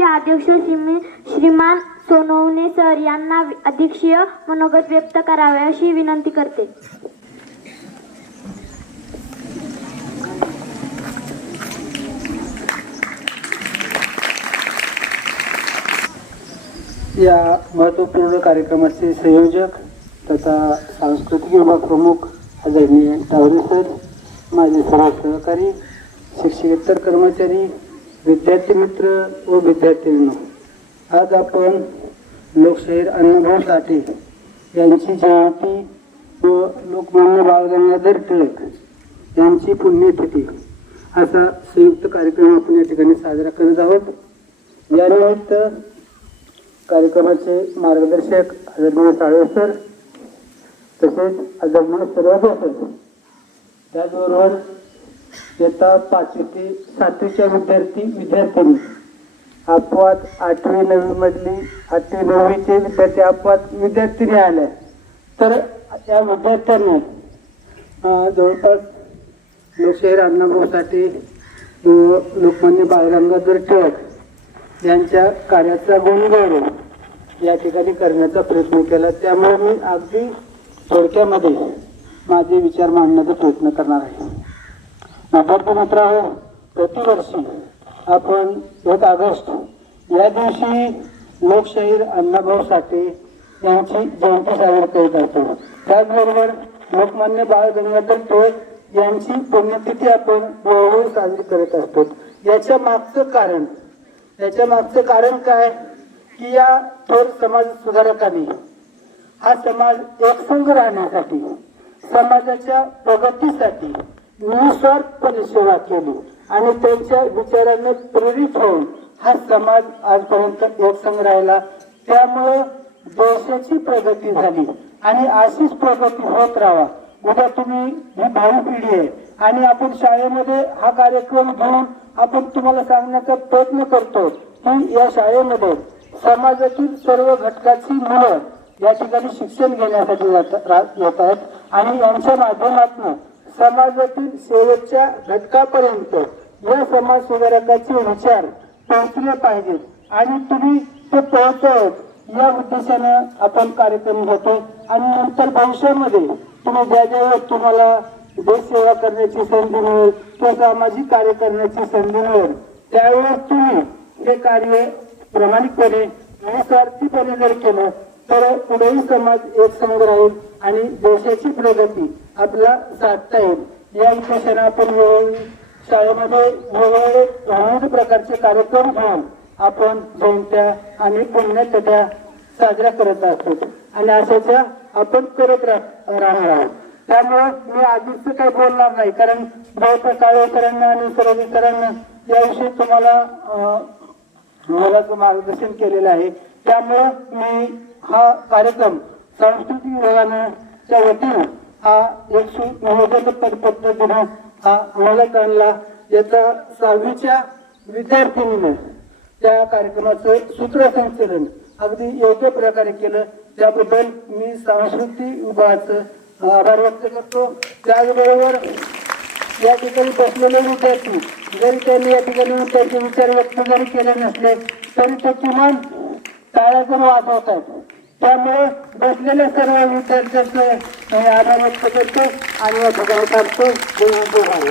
समितीचे अध्यक्ष श्रीमान सोनवणे सर यांना अध्यक्षीय मनोगत व्यक्त करावे अशी विनंती करते. या महत्त्वपूर्ण कार्यक्रमाचे संयोजक तथा सांस्कृतिक विभाग प्रमुख आदरणीय टावरे सर माझे सर्व सहकारी शिक्षकेतर कर्मचारी विद्यार्थी मित्र व विद्यार्थिनींनो आज आपण लोकशाहीर अण्णाभाऊ साठे यांची जयंती व लोकमान्य बाळ गंगाधर टिळक यांची पुण्यतिथी असा संयुक्त कार्यक्रम आपण या ठिकाणी साजरा करत आहोत. यानिमित्त कार्यक्रमाचे मार्गदर्शक आदरणीय साळवे सर तसेच आदरणीय सर्व सर त्याचबरोबर इयत्ता पाचवी ते सातवीच्या विद्यार्थी विद्यार्थिनी अपवाद आठवी नववी मधली आठवी नववीचे विद्यार्थी अपवाद विद्यार्थिनी आल्या तर त्या विद्यार्थ्यांना जवळपास लोकशाहीर अण्णाभाऊ साठे लोकमान्य बाळगंगाधर टिळक यांच्या कार्याचा गुणगौरव या ठिकाणी करण्याचा प्रयत्न केला. त्यामुळे मी अगदी थोडक्यामध्ये माझे विचार मांडण्याचा प्रयत्न करणार आहे. विद्यार्थी मित्रांनो प्रतिवर्षी आपण एक ऑगस्ट या दिवशी लोकशाहीर अण्णाभाऊ साठे यांची जयंती साजरी करीत असतो. त्याचबरोबर लोकमान्य बाळ गंगाधर टिळक यांची पुण्यतिथी आपण वेळोवेळी साजरी करत असतो. याच्या मागचं कारण याच्या मागचं कारण काय? की या थोर समाज सुधारकांनी हा समाज एकसंघ राहण्यासाठी समाजाच्या प्रगतीसाठी निस्वार्थपणे सेवा केली आणि त्यांच्या विचारांना प्रेरित होऊन हा समाज आजपर्यंत एकसंग राहिला. त्यामुळं देशाची प्रगती झाली आणि अशीच प्रगती होत राहा. उद्या तुम्ही ही भावी पिढी आहे आणि आपण शाळेमध्ये हा कार्यक्रम घेऊन आपण तुम्हाला सांगण्याचा प्रयत्न करतो की या शाळेमध्ये समाजातील सर्व घटकाची मुलं या ठिकाणी शिक्षण घेण्यासाठी येत आहेत. आणि यांच्या माध्यमातून समाजातील शेवटच्या घटकापर्यंत या समाज सुधारकाचे विचार पोहोचले पाहिजेत. आणि तुम्ही ते पोहोचवत या उद्देशानं आपण कार्यक्रम घेतो. आणि नंतर भविष्यामध्ये तुम्ही ज्या ज्या तुम्हाला देश सेवा करण्याची संधी मिळेल किंवा सामाजिक कार्य करण्याची संधी मिळेल त्यावेळेस तुम्ही हे कार्य प्रामाणिकपणे निस्वार्थीपणे जर केलं तर पुढेही समाज एक संघ राहील. आणि देशाची प्रगती आपला साधता येईल. या उद्देशाने आपण वेळोवेळी शाळेमध्ये वेगवेगळे विविध प्रकारचे कार्यक्रम घेऊन आपण जयंत्या आणि पुण्यतिथ्या साजऱ्या करत असतो आणि अशाच्या आपण करत रा- राहणार आहोत. त्यामुळं मी आधीच काही बोलणार नाही कारण जवळपास काळेकरांना आणि सरवीकरांना याविषयी तुम्हाला मला मार्गदर्शन केलेलं आहे. त्यामुळं मी हा कार्यक्रम सांस्कृतिक विभागाच्या वतीनं हा एक सुनियोजन पद्धतीनं हा अंमलात आणला. याचा सहावीच्या विद्यार्थिनीनं त्या कार्यक्रमाचं सूत्रसंचलन अगदी योग्य प्रकारे केलं. त्याबद्दल मी सांस्कृतिक विभागाचं आभार व्यक्त करतो. त्याचबरोबर या ठिकाणी बसलेले विद्यार्थी जरी त्यांनी या ठिकाणी त्यांचे विचार व्यक्त जरी केले नसले तरी ते किमान टाळ्या जर वाजवत आहेत ደግሞ በስለለሰራዊ ተርደሰ ያደረግ ተገልጦ አኛ ተገልጠርቶ ብዙ ሆነ